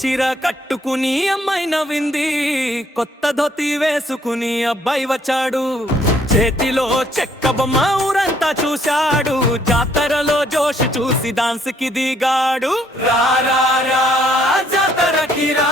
చీర కట్టుకుని అమ్మాయి నవ్వింది, కొత్త ధోతి వేసుకుని అబ్బాయి వచ్చాడు. చేతిలో చెక్క బొమ్మ ఊరంతా చూశాడు, జాతరలో జోష్ చూసి డాన్స్ కి దిగాడు. రా రా రా జాతరకి రా.